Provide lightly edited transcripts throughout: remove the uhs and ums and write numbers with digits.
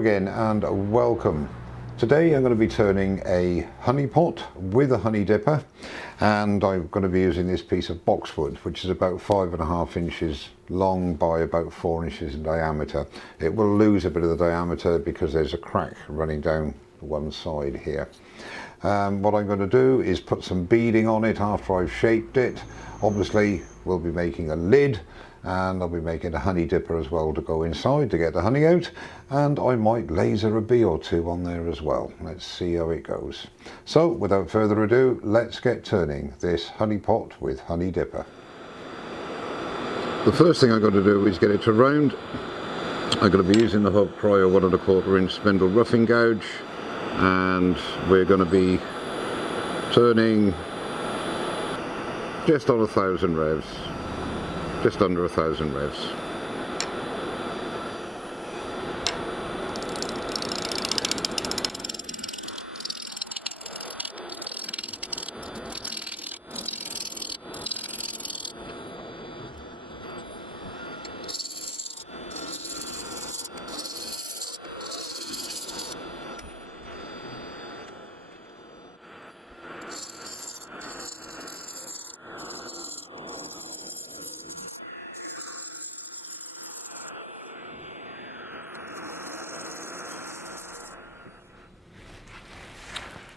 again and welcome. Today I'm going to be turning a honey pot with a honey dipper, and I'm going to be using this piece of boxwood which is about 5.5 inches long by about 4 inches in diameter. It will lose a bit of the diameter because there's a crack running down one side here. What I'm going to do is put some beading on it after I've shaped it. Obviously we'll be making a lid, and I'll be making a honey dipper as well to go inside to get the honey out, and I might laser a bee or two on there as well. Let's see how it goes. So without further ado, let's get turning this honey pot with honey dipper. The first thing I've got to do is get it to round. I'm going to be using the Hub Cryo 1 1/4 inch spindle roughing gouge, and we're going to be turning just on 1,000 revs. Just under 1,000 revs.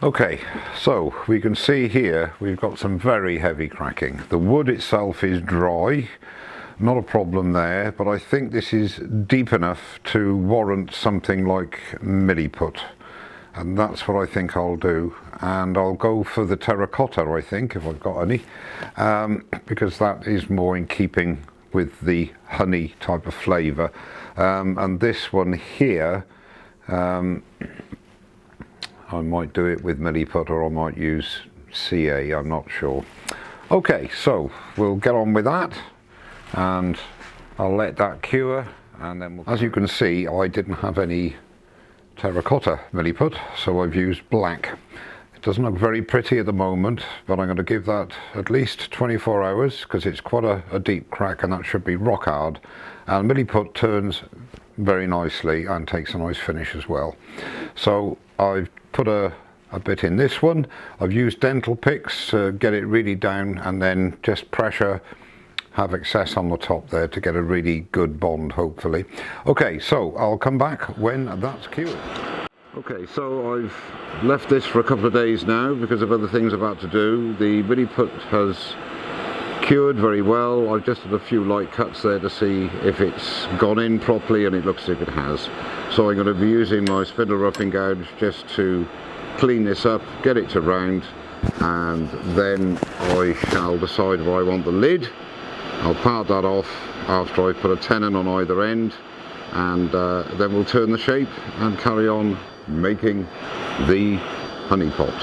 Okay, so we can see here we've got some very heavy cracking. The wood itself is dry, not a problem there, but I think this is deep enough to warrant something like milliput, and that's what I think I'll do. And I'll go for the terracotta, I think, if I've got any, because that is more in keeping with the honey type of flavour. And this one here, I might do it with milliput, or I might use CA, I'm not sure. Okay, so we'll get on with that, and I'll let that cure, and then as you can see, I didn't have any terracotta milliput, so I've used black. It doesn't look very pretty at the moment, but I'm going to give that at least 24 hours because it's quite a deep crack, and that should be rock hard. And milliput turns very nicely and takes a nice finish as well. So I've put a bit in this one. I've used dental picks to get it really down, and then just pressure, have excess on the top there to get a really good bond, hopefully. Okay, so I'll come back when that's cured. Okay, so I've left this for a couple of days now because of other things I've had to do. The milliput has cured very well. I've just had a few light cuts there to see if it's gone in properly, and it looks as if it has. So I'm going to be using my spindle roughing gouge just to clean this up, get it to round, and then I shall decide where I want the lid. I'll part that off after I put a tenon on either end, and then we'll turn the shape and carry on making the honey pot.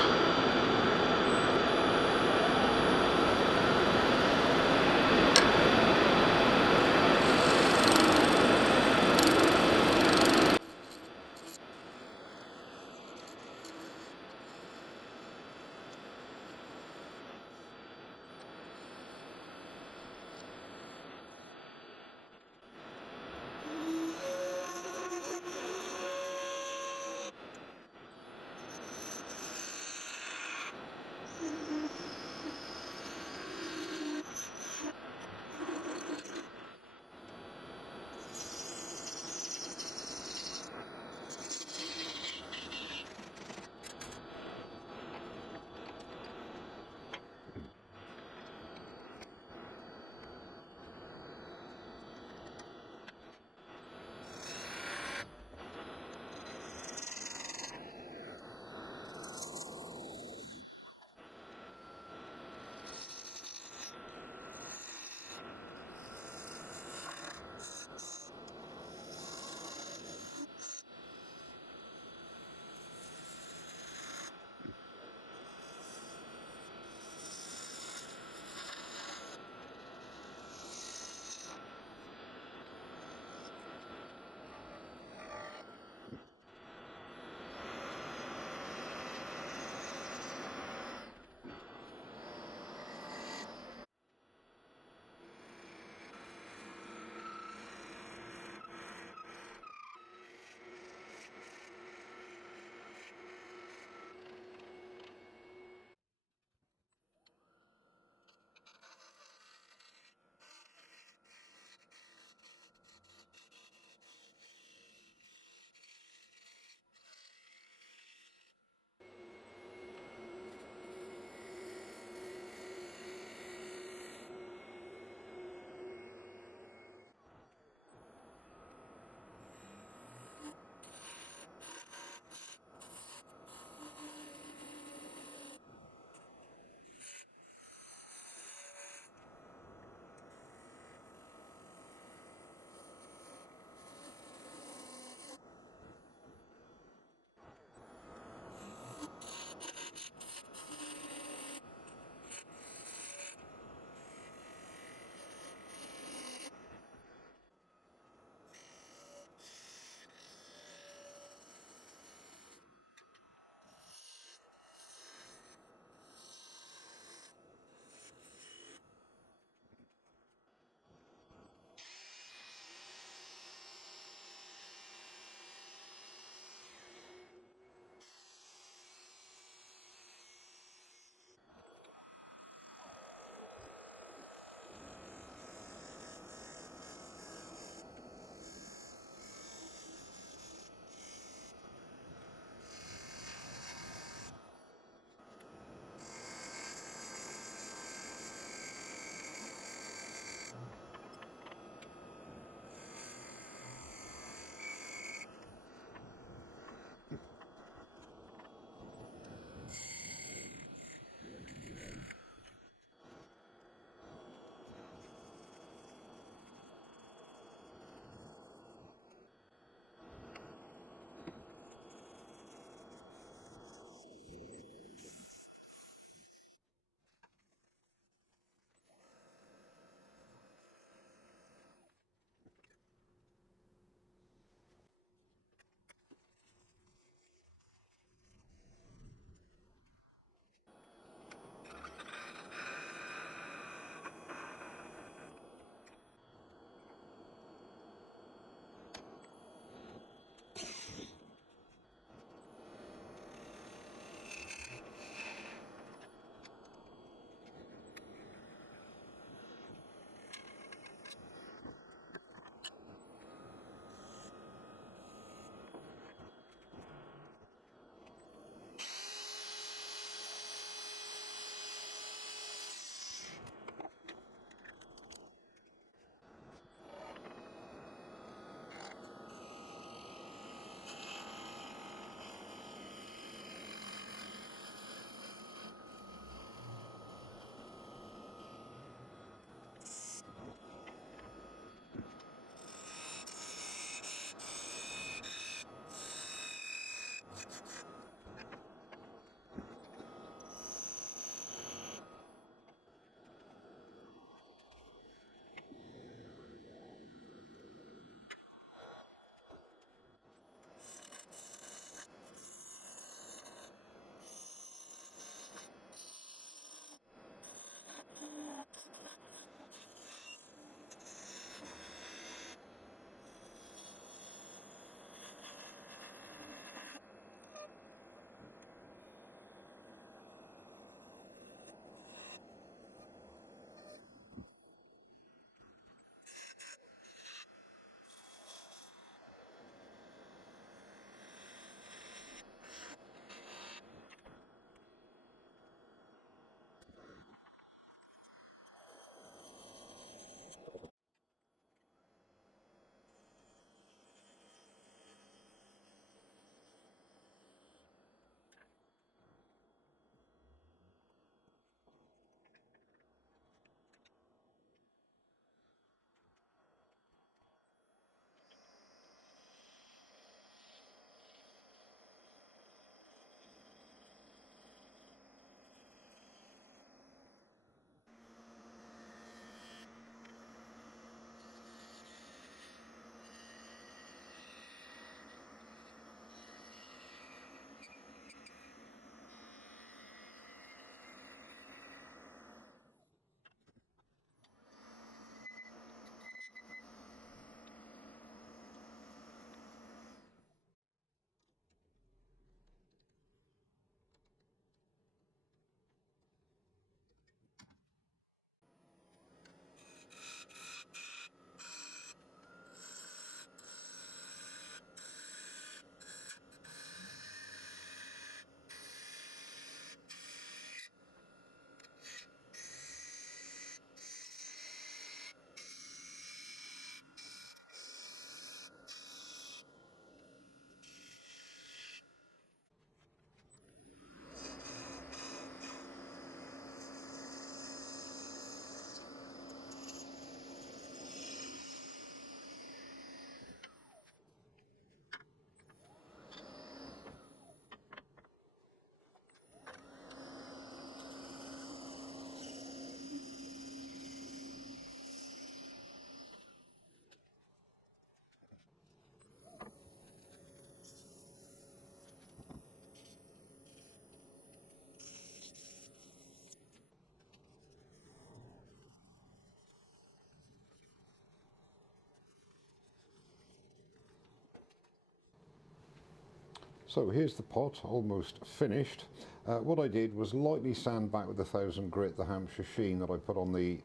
So here's the pot, almost finished. What I did was lightly sand back with 1000 grit the Hampshire sheen that I put on the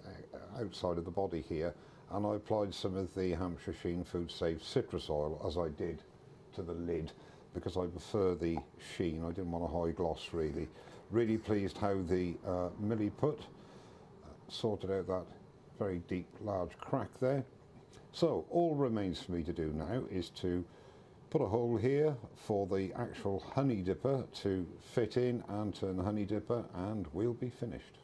outside of the body here, and I applied some of the Hampshire sheen food safe citrus oil as I did to the lid, because I prefer the sheen. I didn't want a high gloss really. Really pleased how the milliput sorted out that very deep large crack there. So all remains for me to do now is to put a hole here for the actual honey dipper to fit in and turn the honey dipper, and we'll be finished.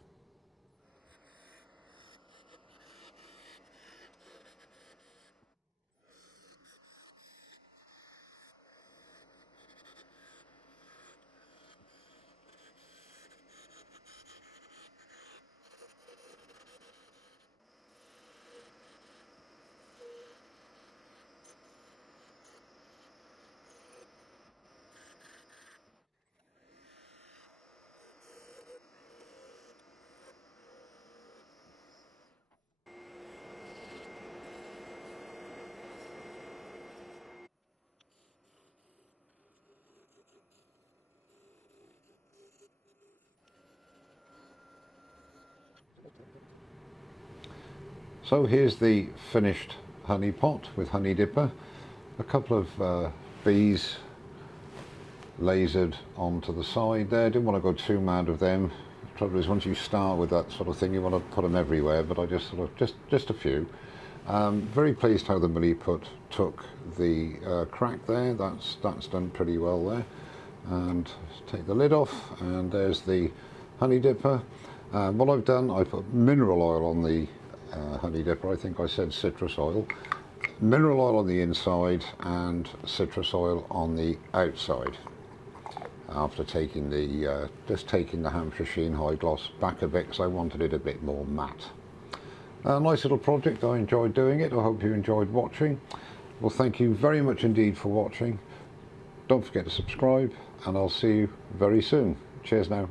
So here's the finished honey pot with honey dipper. A couple of bees lasered onto the side there. Didn't want to go too mad with them. The trouble is, once you start with that sort of thing, you want to put them everywhere, but I just sort of just a few. Very pleased how the milliput took the crack there. That's done pretty well there. And take the lid off, and there's the honey dipper. What I've done, I put mineral oil on the honey dipper. I think I said citrus oil. Mineral oil on the inside and citrus oil on the outside. After taking the just taking the Hampshire sheen high gloss back a bit, because I wanted it a bit more matte. A nice little project. I enjoyed doing it. I hope you enjoyed watching. Well, thank you very much indeed for watching. Don't forget to subscribe, and I'll see you very soon. Cheers now.